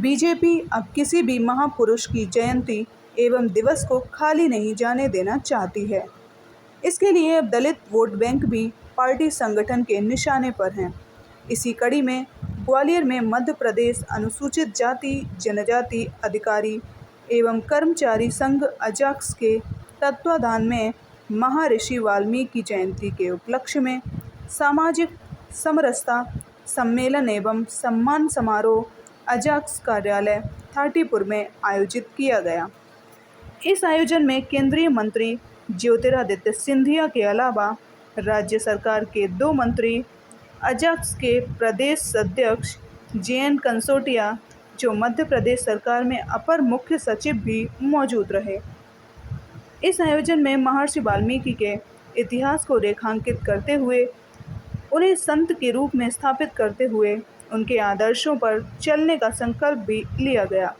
BJP अब किसी भी महापुरुष की जयंती एवं दिवस को खाली नहीं जाने देना चाहती है। इसके लिए अब दलित वोट बैंक भी पार्टी संगठन के निशाने पर हैं। इसी कड़ी में ग्वालियर में मध्य प्रदेश अनुसूचित जाति जनजाति अधिकारी एवं कर्मचारी संघ अजाक्स के तत्वाधान में महर्षि वाल्मीकि जयंती के उपलक्ष्य में सामाजिक समरसता सम्मेलन एवं सम्मान समारोह अजाक्स कार्यालय थाटीपुर में आयोजित किया गया। इस आयोजन में केंद्रीय मंत्री ज्योतिरादित्य सिंधिया के अलावा राज्य सरकार के 2 मंत्री, अजाक्स के प्रदेश अध्यक्ष JN कंसोटिया, जो मध्य प्रदेश सरकार में अपर मुख्य सचिव भी मौजूद रहे। इस आयोजन में महर्षि वाल्मीकि के इतिहास को रेखांकित करते हुए, उन्हें संत के रूप में स्थापित करते हुए उनके आदर्शों पर चलने का संकल्प भी लिया गया।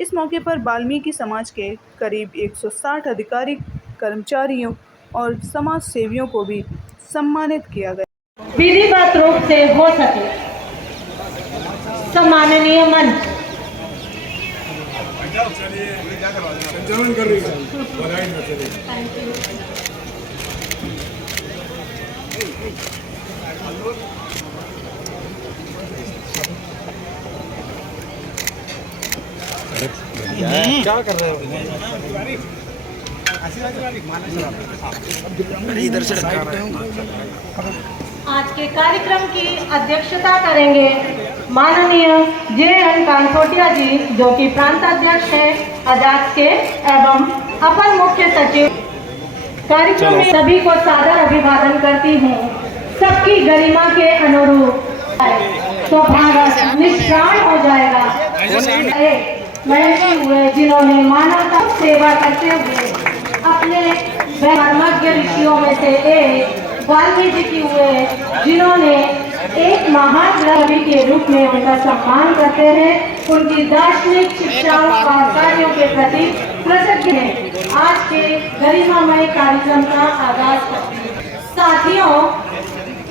इस मौके पर वाल्मीकि समाज के करीब 160 अधिकारी, कर्मचारियों और समाज सेवियों को भी सम्मानित किया गया। विधिवत रूप से हो सके। सम्माननीय मंच क्या कर रहे हो? इधर से आज के कार्यक्रम की अध्यक्षता करेंगे माननीय JN कंसोटिया जी, जो कि प्रांत अध्यक्ष हैं अजाक्स के एवं अपर मुख्य सचिव। कार्यक्रम में सभी को सादर अभिवादन करती हूँ। सबकी गरिमा के अनुरूप तो भारत निष्प्राण हो जाएगा। महर्षि हुए जिन्होंने मानवता सेवा करते हुए अपने धर्मज्ञ ऋषियों में से एक वाल्मीकि जी हुए, जिन्होंने एक महान कवि के रूप में उनका सम्मान करते हैं। उनकी दार्शनिक शिक्षाओं और कार्यों के प्रति कृतज्ञ हैं। आज के गरिमामय कार्यक्रम का आगाज करते हैं। साथियों,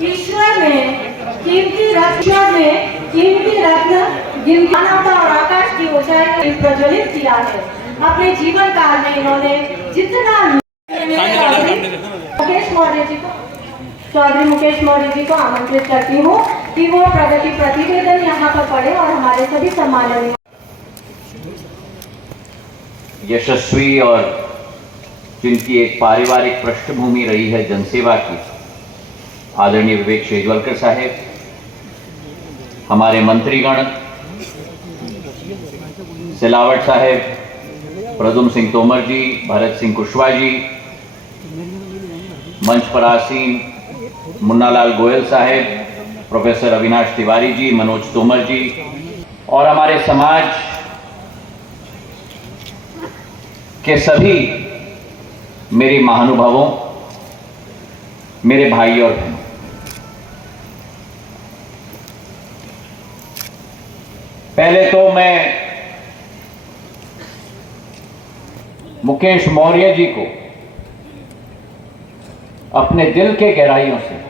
ईश्वर ने कीमती रत्न मानवता और आकाश की ऊंचाई प्रज्वलित किया है। अपने जीवन काल में इन्होंने जितना चौधरी मुकेश मौर्य जी को आमंत्रित करती हूँ कि वो प्रगति प्रतिवेदन यहाँ पर पढ़े और हमारे सभी सम्माननीय यशस्वी और जिनकी एक पारिवारिक पृष्ठभूमि रही है जनसेवा की, आदरणीय विवेक शेजवलकर साहेब, हमारे मंत्रीगण सिलावट साहेब, प्रद्युम्न सिंह तोमर जी, भरत सिंह कुशवाहा जी, मंच पर आसीन मुन्नालाल गोयल साहेब, प्रोफेसर अविनाश तिवारी जी, मनोज तोमर जी और हमारे समाज के सभी मेरे महानुभावों, मेरे भाई और बहनों, पहले तो मैं मुकेश मौर्य जी को अपने दिल के गहराइयों से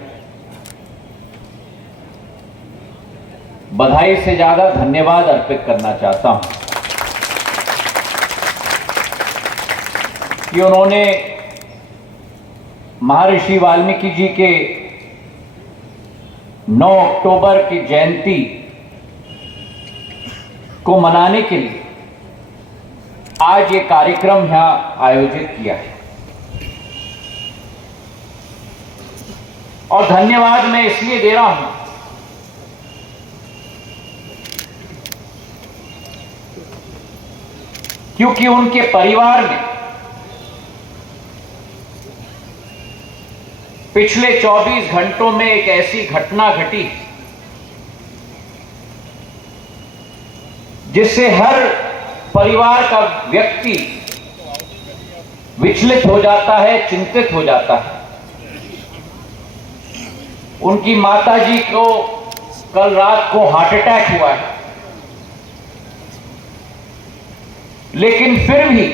बधाई से ज्यादा धन्यवाद अर्पित करना चाहता हूं कि उन्होंने महर्षि वाल्मीकि जी के 9 अक्टूबर की जयंती को मनाने के लिए आज ये कार्यक्रम यहां आयोजित किया है। और धन्यवाद मैं इसलिए दे रहा हूं क्योंकि उनके परिवार में पिछले 24 घंटों में एक ऐसी घटना घटी जिससे हर परिवार का व्यक्ति विचलित हो जाता है, चिंतित हो जाता है। उनकी माताजी को कल रात को हार्ट अटैक हुआ है, लेकिन फिर भी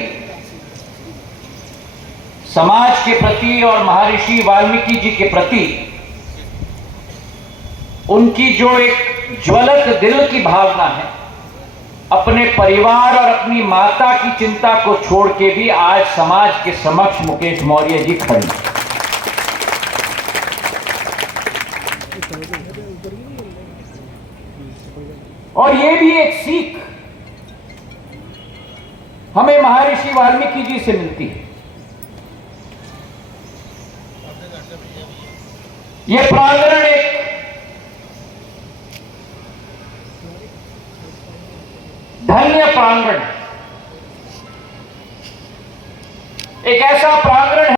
समाज के प्रति और महर्षि वाल्मीकि जी के प्रति उनकी जो एक ज्वलंत दिल की भावना है अपने परिवार और अपनी माता की चिंता को छोड़ के भी आज समाज के समक्ष मुकेश मौर्य जी खड़े हैं। और ये भी एक सीख हमें महर्षि वाल्मीकि जी से मिलती है। ये प्रांगण एक धन्य प्रांगण, एक ऐसा प्रांगण है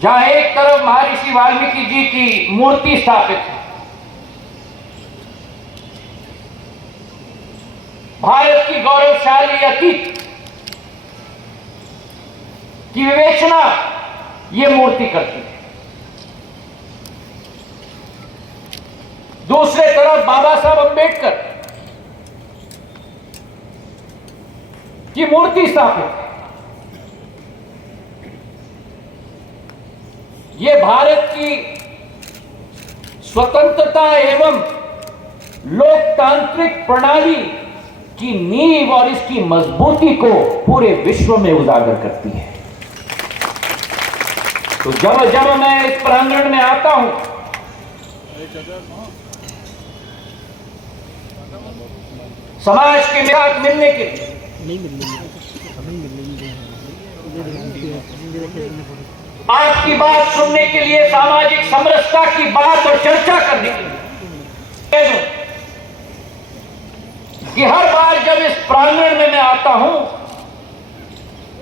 जहां एक तरफ महर्षि वाल्मीकि जी की मूर्ति स्थापित है, भारत की गौरवशाली अतीत की विवेचना ये मूर्ति करती है। दूसरे तरफ बाबा साहब अंबेडकर की मूर्ति स्थापित है। ये भारत की स्वतंत्रता एवं लोकतांत्रिक प्रणाली की नींव और इसकी मजबूती को पूरे विश्व में उजागर करती है। तो जब जब मैं इस प्रांगण में आता हूं, समाज के साथ मिलने के लिए, आपकी बात सुनने के लिए, सामाजिक समरसता की बात और चर्चा करने के लिए, कि हर बार जब इस प्रांगण में मैं आता हूं,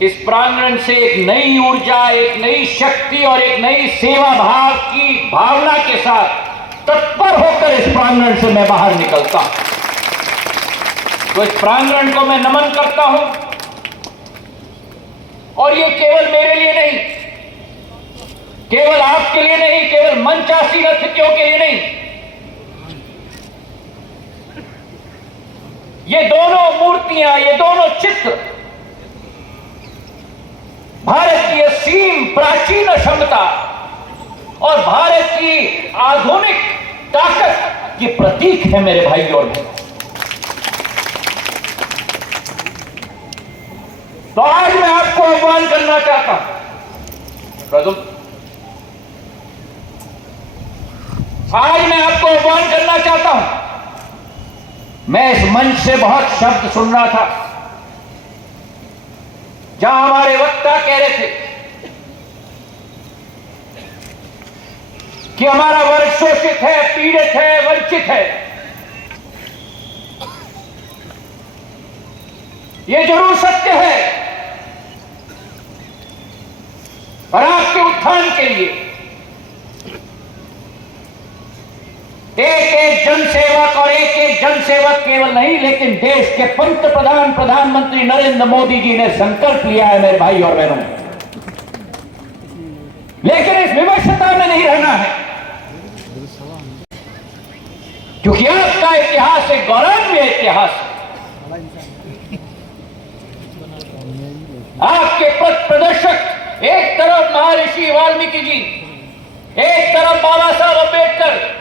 इस प्रांगण से एक नई ऊर्जा, एक नई शक्ति और एक नई सेवा भाव की भावना के साथ तत्पर होकर इस प्रांगण से मैं बाहर निकलता हूं। तो इस प्रांगण को मैं नमन करता हूं, और ये केवल मेरे लिए नहीं, केवल आपके लिए नहीं, केवल मंचासीन अतिथियों के लिए नहीं, ये दोनों मूर्तियां, ये दोनों चित्र भारत की असीम प्राचीन क्षमता और भारत की आधुनिक ताकत की प्रतीक है मेरे भाई और बहनों। तो आज मैं आपको आह्वान करना चाहता हूं, आज मैं आपको आह्वान करना चाहता हूं। मैं इस मंच से बहुत शब्द सुन रहा था जहां हमारे वक्ता कह रहे थे कि हमारा वर्ग शोषित है, पीड़ित है, वंचित है। ये जरूर सत्य है, और आपके उत्थान के लिए एक एक जनसेवक और एक एक जनसेवक केवल नहीं, लेकिन देश के पंत प्रधान प्रधानमंत्री नरेंद्र मोदी जी ने संकल्प लिया है मेरे भाई और बहनों। लेकिन इस विवशता में नहीं रहना है, क्योंकि आपका इतिहास एक गौरवमय इतिहास है। आपके पथ प्रदर्शक एक तरफ महर्षि वाल्मीकि जी, एक तरफ बाबा साहब अम्बेडकर।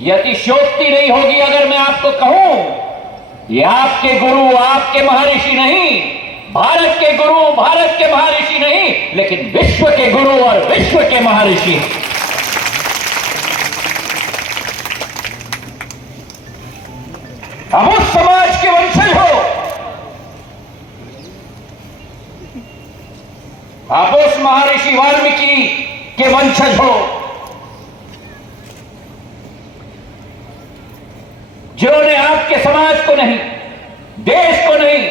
यह अतिशयोक्ति नहीं होगी अगर मैं आपको कहूं ये आपके गुरु, आपके महर्षि नहीं, भारत के गुरु, भारत के महर्षि नहीं, लेकिन विश्व के गुरु और विश्व के महर्षि हैं। अब उस समाज के वंशज हो, आप उस महर्षि वाल्मीकि के वंशज हो, जिन्होंने आपके समाज को नहीं, देश को नहीं,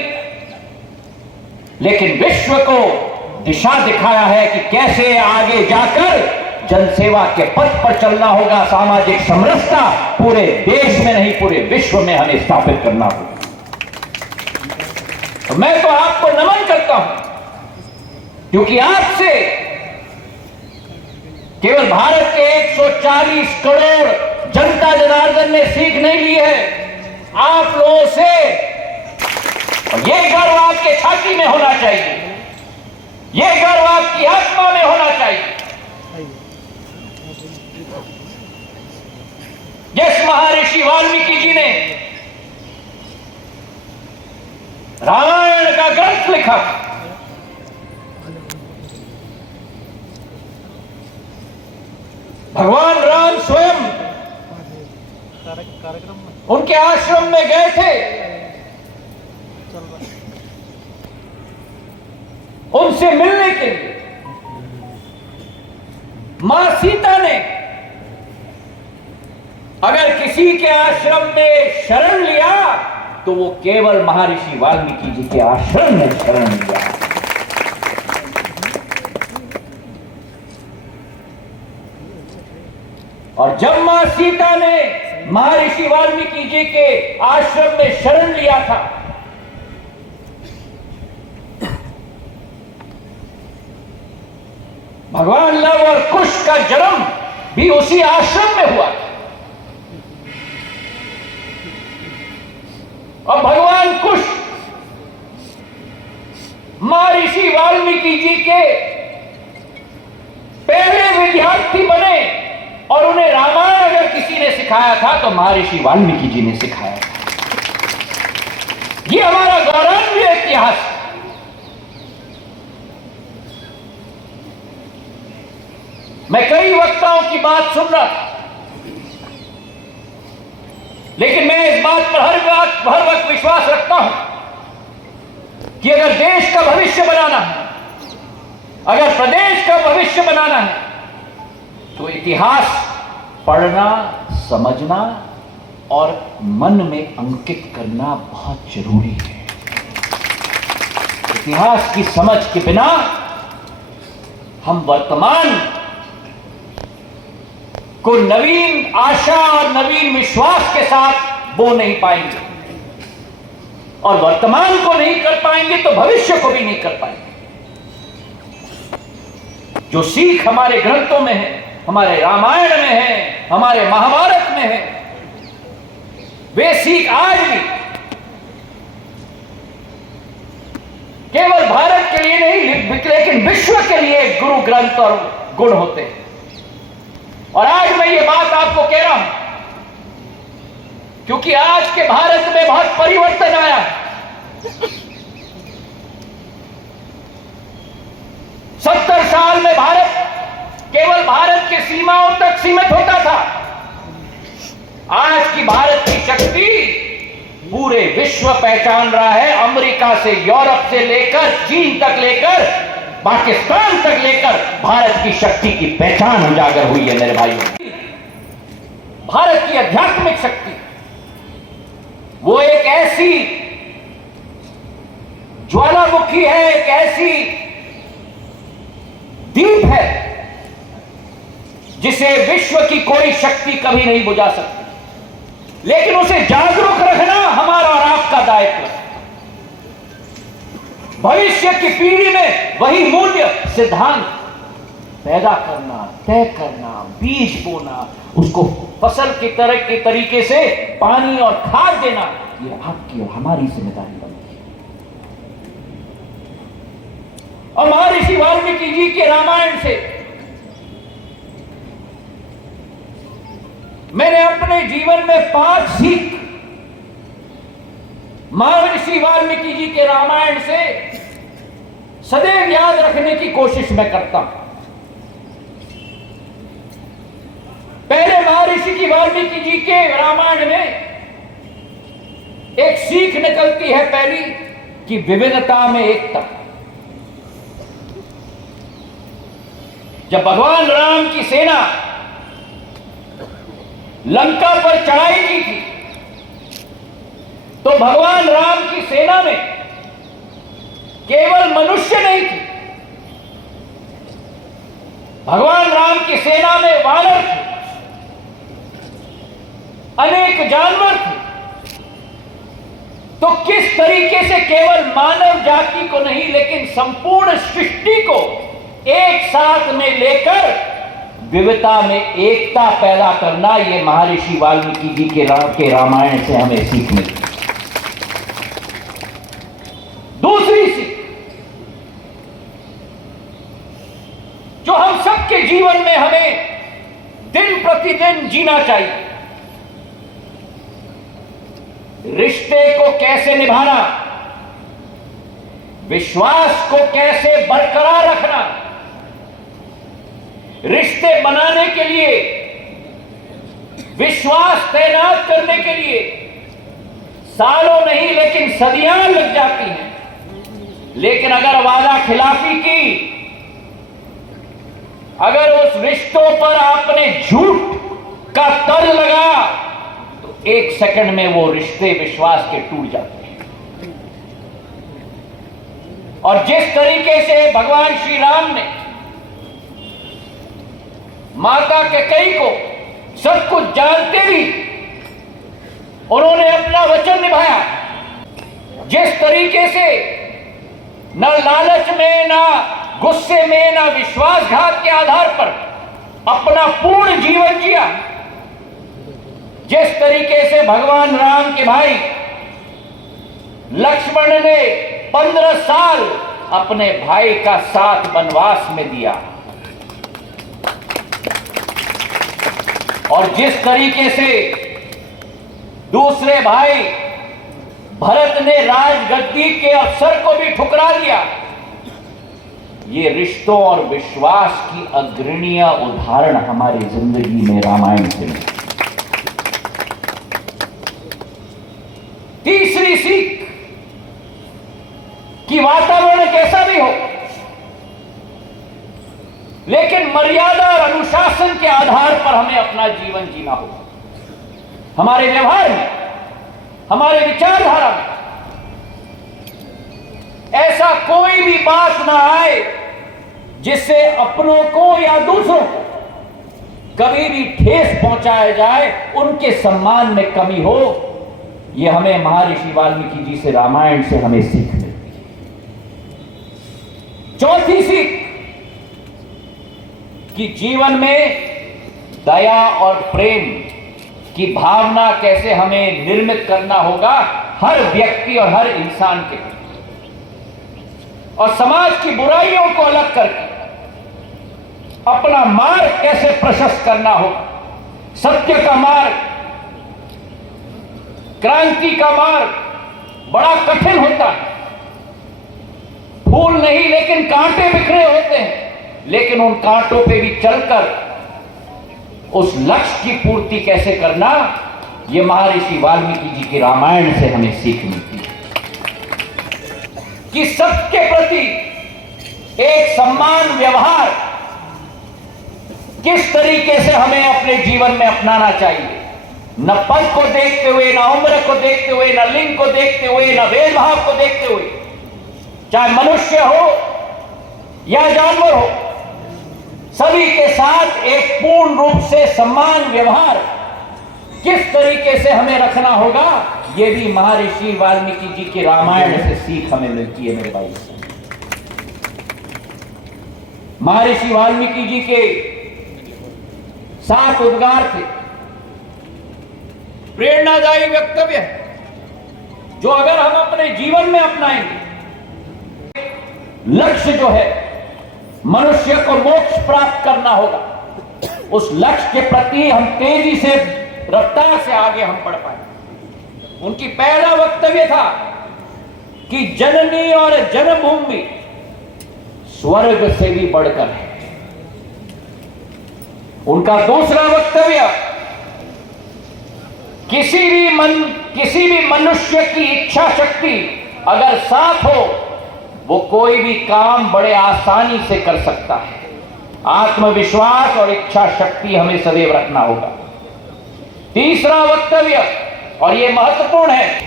लेकिन विश्व को दिशा दिखाया है कि कैसे आगे जाकर जनसेवा के पथ पर चलना होगा। सामाजिक समरसता पूरे देश में नहीं, पूरे विश्व में हमें स्थापित करना होगा। तो मैं तो आपको नमन करता हूं, क्योंकि आपसे केवल भारत के 140 करोड़ जनता जनार्दन ने सीख नहीं ली है, आप लोगों से यह गर्व आपके छाती में होना चाहिए, यह गर्व आपकी आत्मा में होना चाहिए। जिस महर्षि वाल्मीकि जी ने लिखा था। भगवान राम स्वयं उनके आश्रम में गए थे, उनसे मिलने के लिए। मां सीता ने अगर किसी के आश्रम में शरण लिया तो वो केवल महर्षि वाल्मीकि जी के आश्रम में शरण लिया। और जब मां सीता ने महर्षि वाल्मीकि जी के आश्रम में शरण लिया था, भगवान लव और कुश का जन्म भी उसी आश्रम में हुआ था। और भगवान कुश महर्षि वाल्मीकि जी के पहले विद्यार्थी बने और उन्हें रामायण अगर किसी ने सिखाया था तो महर्षि वाल्मीकि जी ने सिखाया था। यह हमारा गौरवान्वित इतिहास है। मैं कई वक्ताओं की बात सुन रहा था, लेकिन मैं इस बात पर हर वक्त विश्वास रखता हूं कि अगर देश का भविष्य बनाना है, अगर प्रदेश का भविष्य बनाना है, तो इतिहास पढ़ना, समझना और मन में अंकित करना बहुत जरूरी है। इतिहास की समझ के बिना हम वर्तमान को नवीन आशा और नवीन विश्वास के साथ बो नहीं पाएंगे, और वर्तमान को नहीं कर पाएंगे तो भविष्य को भी नहीं कर पाएंगे। जो सीख हमारे ग्रंथों में है, हमारे रामायण में है, हमारे महाभारत में है, वे सीख आज भी केवल भारत के लिए नहीं लेकिन विश्व के लिए गुरु ग्रंथ और गुण होते हैं। और आज मैं ये बात आपको कह रहा हूं क्योंकि आज के भारत में बहुत परिवर्तन आया है। 70 साल में भारत केवल भारत के सीमाओं तक सीमित होता था। आज की भारत की शक्ति पूरे विश्व पहचान रहा है। अमेरिका से, यूरोप से लेकर चीन तक लेकर पाकिस्तान तक लेकर भारत की शक्ति की पहचान उजागर हुई है मेरे भाइयों। भारत की आध्यात्मिक शक्ति वो एक ऐसी ज्वालामुखी है, एक ऐसी दीप है जिसे विश्व की कोई शक्ति कभी नहीं बुझा सकती। लेकिन उसे जागरूक रखना हमारा और आपका दायित्व है। भविष्य की पीढ़ी में वही मूल्य सिद्धांत पैदा करना, तय करना, बीज बोना, उसको फसल की तरह के तरीके से पानी और खाद देना, ये आपकी और हमारी जिम्मेदारी बनती है। और महर्षि वाल्मीकि जी के रामायण से मैंने अपने जीवन में 5 सीख महर्षि वाल्मीकि जी के रामायण से सदैव याद रखने की कोशिश मैं करता हूं। पहले महर्षि वाल्मीकि जी के रामायण में एक सीख निकलती है पहली कि विविधता में एकता। जब भगवान राम की सेना लंका पर चढ़ाई की थी तो भगवान राम की सेना में केवल मनुष्य नहीं थे, भगवान राम की सेना में वानर थे, अनेक जानवर थे। तो किस तरीके से केवल मानव जाति को नहीं लेकिन संपूर्ण सृष्टि को एक साथ में लेकर विविधता में एकता पैदा करना, यह महर्षि वाल्मीकि जी के रामायण से हमें सीख मिलती। दूसरी सीख जो हम सबके जीवन में हमें दिन प्रतिदिन जीना चाहिए, रिश्ते को कैसे निभाना, विश्वास को कैसे बरकरार रखना, रिश्ते बनाने के लिए, विश्वास तैनात करने के लिए सालों नहीं लेकिन सदियां लग जाती हैं। लेकिन अगर वादा खिलाफी की, अगर उस रिश्तों पर आपने झूठ का तर्ज लगा, तो एक सेकंड में वो रिश्ते विश्वास के टूट जाते हैं। और जिस तरीके से भगवान श्री राम ने माता कैकेयी को सब कुछ जानते भी उन्होंने अपना वचन निभाया, जिस तरीके से न लालच में, ना गुस्से में, ना विश्वासघात के आधार पर अपना पूर्ण जीवन जिया, जिस तरीके से भगवान राम के भाई लक्ष्मण ने 15 साल अपने भाई का साथ वनवास में दिया, और जिस तरीके से दूसरे भाई भरत ने राजगद्दी के अवसर को भी ठुकरा दिया, ये रिश्तों और विश्वास की अग्रणीय उदाहरण हमारी जिंदगी में रामायण से मिले। तीसरी सीख कि वातावरण कैसा भी हो, लेकिन मर्यादा और अनुशासन के आधार पर हमें अपना जीवन जीना होगा। हमारे व्यवहार में, हमारे विचारधारा में ऐसा कोई भी बात ना आए जिससे अपनों को या दूसरों को कभी भी ठेस पहुंचाया जाए, उनके सम्मान में कमी हो। यह हमें महर्षि वाल्मीकि जी से, रामायण से हमें सीख मिलती है। चौथी सीख कि जीवन में दया और प्रेम की भावना कैसे हमें निर्मित करना होगा, हर व्यक्ति और हर इंसान के लिए, और समाज की बुराइयों को अलग करके अपना मार्ग कैसे प्रशस्त करना होगा। सत्य का मार्ग, क्रांति का मार्ग बड़ा कठिन होता है। फूल नहीं लेकिन कांटे बिखरे होते हैं, लेकिन उन कांटों पे भी चलकर उस लक्ष्य की पूर्ति कैसे करना, यह महर्षि वाल्मीकि जी के रामायण से हमें सीख मिलती है। कि सबके प्रति एक सम्मान व्यवहार किस तरीके से हमें अपने जीवन में अपनाना चाहिए, न पद को देखते हुए, न उम्र को देखते हुए, न लिंग को देखते हुए, न भेदभाव को देखते हुए, चाहे मनुष्य हो या जानवर हो, सभी के साथ एक पूर्ण रूप से सम्मान व्यवहार किस तरीके से हमें रखना होगा, यह भी महर्षि वाल्मीकि जी के रामायण से सीख हमें मिलती है। मेरे भाई, महर्षि वाल्मीकि जी के 7 उद्गार थे, प्रेरणादायी वक्तव्य है, जो अगर हम अपने जीवन में अपनाएंगे, लक्ष्य जो है मनुष्य को मोक्ष प्राप्त करना होगा, उस लक्ष्य के प्रति हम तेजी से, रफ्तार से आगे हम बढ़ पाए। उनकी पहला वक्तव्य था कि जननी और जन्मभूमि स्वर्ग से भी बढ़कर है। उनका दूसरा वक्तव्य, किसी भी मनुष्य की इच्छा शक्ति अगर साथ हो, वो कोई भी काम बड़े आसानी से कर सकता है। आत्मविश्वास और इच्छा शक्ति हमें सदैव रखना होगा। तीसरा वक्तव्य, और ये महत्वपूर्ण है,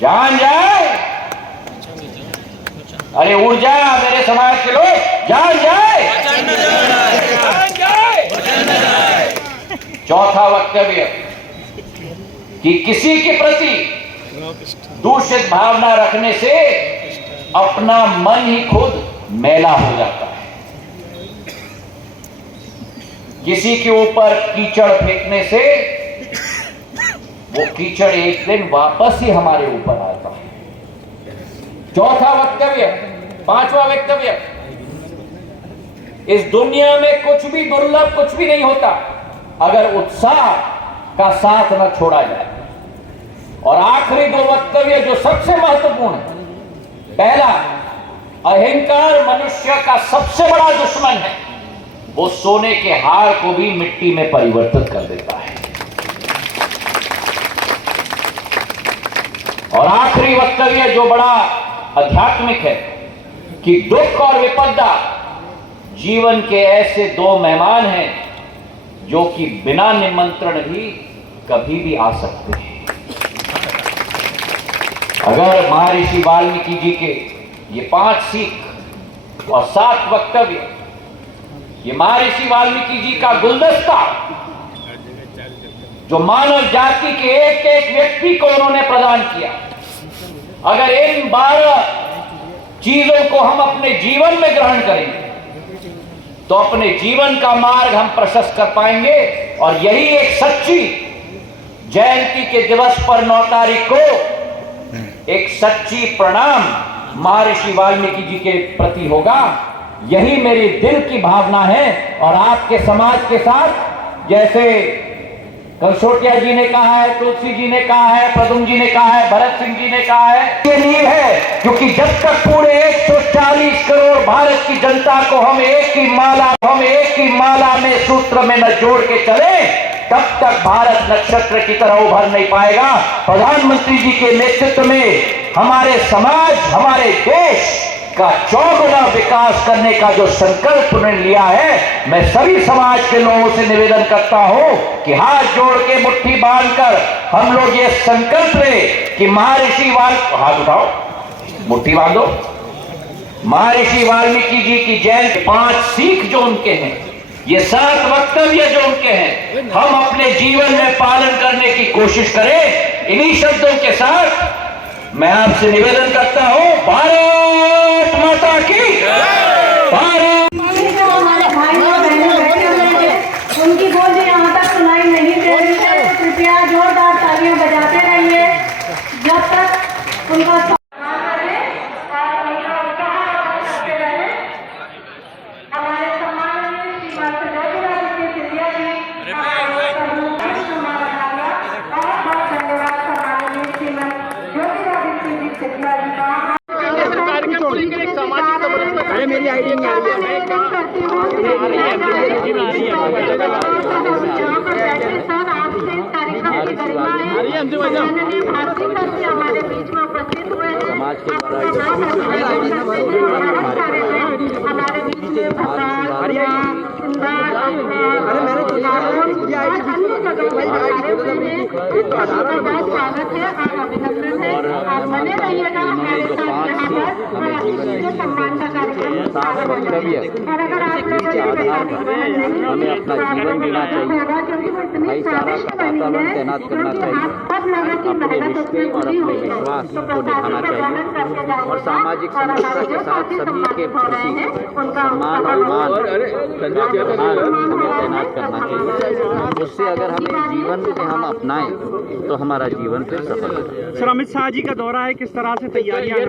जान जाए, अरे उड़ जाए मेरे समाज के लोग, जान जाए, जान जाए। चौथा वक्तव्य कि किसी के प्रति दूषित भावना रखने से अपना मन ही खुद मैला हो जाता है। किसी के ऊपर कीचड़ फेंकने से वो कीचड़ एक दिन वापस ही हमारे ऊपर आता है। चौथा वक्तव्य। पांचवा वक्तव्य, इस दुनिया में कुछ भी दुर्लभ, कुछ भी नहीं होता अगर उत्साह का साथ न छोड़ा जाए। और आखिरी 2 वक्तव्य जो सबसे महत्वपूर्ण है, पहला, अहंकार मनुष्य का सबसे बड़ा दुश्मन है। वो सोने के हार को भी मिट्टी में परिवर्तित कर देता है। और आखिरी वक्तव्य जो बड़ा आध्यात्मिक है कि दुख और विपदा जीवन के ऐसे दो मेहमान हैं जो कि बिना निमंत्रण भी कभी भी आ सकते हैं। अगर महर्षि वाल्मीकि जी के ये 5 सीख और 7 वक्तव्य, ये महर्षि वाल्मीकि जी का गुलदस्ता जो मानव जाति के एक एक व्यक्ति को उन्होंने प्रदान किया, अगर इन 12 चीजों को हम अपने जीवन में ग्रहण करेंगे तो अपने जीवन का मार्ग हम प्रशस्त कर पाएंगे। और यही एक सच्ची जयंती के दिवस पर 9 तारीख को एक सच्ची प्रणाम महर्षि वाल्मीकि जी के प्रति होगा। यही मेरी दिल की भावना है। और आपके समाज के साथ जैसे कंसोटिया जी ने कहा है, तुलसी जी ने कहा है, प्रदुम जी ने कहा है, भरत सिंह जी ने कहा है, ये नींव है। क्योंकि जब तक पूरे 140 करोड़ भारत की जनता को हम एक ही माला में सूत्र में न जोड़ के चले, तब तक भारत नक्षत्र की तरह उभर नहीं पाएगा। प्रधानमंत्री जी के नेतृत्व में हमारे समाज, हमारे देश का चौगुना विकास करने का जो संकल्प उन्होंने लिया है, मैं सभी समाज के लोगों से निवेदन करता हूं कि हाथ जोड़ के मुट्ठी बांधकर हम लोग ये संकल्प लें कि महर्षि हाथ उठाओ, मुट्ठी बांधो, महर्षि वाल्मीकि जी की जयंती 5 सीख जो उनके हैं, ये 7 वक्तव्य जो उनके हैं, हम अपने जीवन में पालन करने की कोशिश करें। इन्हीं शब्दों के साथ मैं आपसे निवेदन करता हूं, भारत माता की भारत। जो हमारे भाई और बहनें बैठे हुए थे, उनकी बोली यहाँ तक सुनाई नहीं दे रही है, तो कृपया जोरदार तालियां बजाते रहिए जब तक उनका अरे मेरी आईडी नहीं आ रही है। हमारे बीच में उपस्थित हुए समाज के हमें अपना जीवन जीना चाहिए, भाईचारा का वातावरण तैनात करना चाहिए, अपने रिश्ते और अपने विश्वास को निभाना चाहिए और सामाजिक समरसता के साथ सभी के प्रति सम्मान और मान हमें तैनात करना चाहिए। उससे अगर हमें जीवन में हम अपनाएं तो हमारा जीवन फिर सफल होगा। सर, अमित शाह जी का दौरा है, किस तरह से तैयारियां हैं?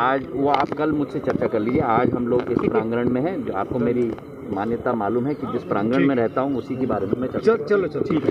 आज वो आप कल मुझसे चर्चा कर लीजिए। आज हम लोग इस प्रांगण में हैं, जो आपको मेरी मान्यता मालूम है कि जिस प्रांगण में रहता हूँ उसी के बारे में मैं चर्चा। चलो ठीक है।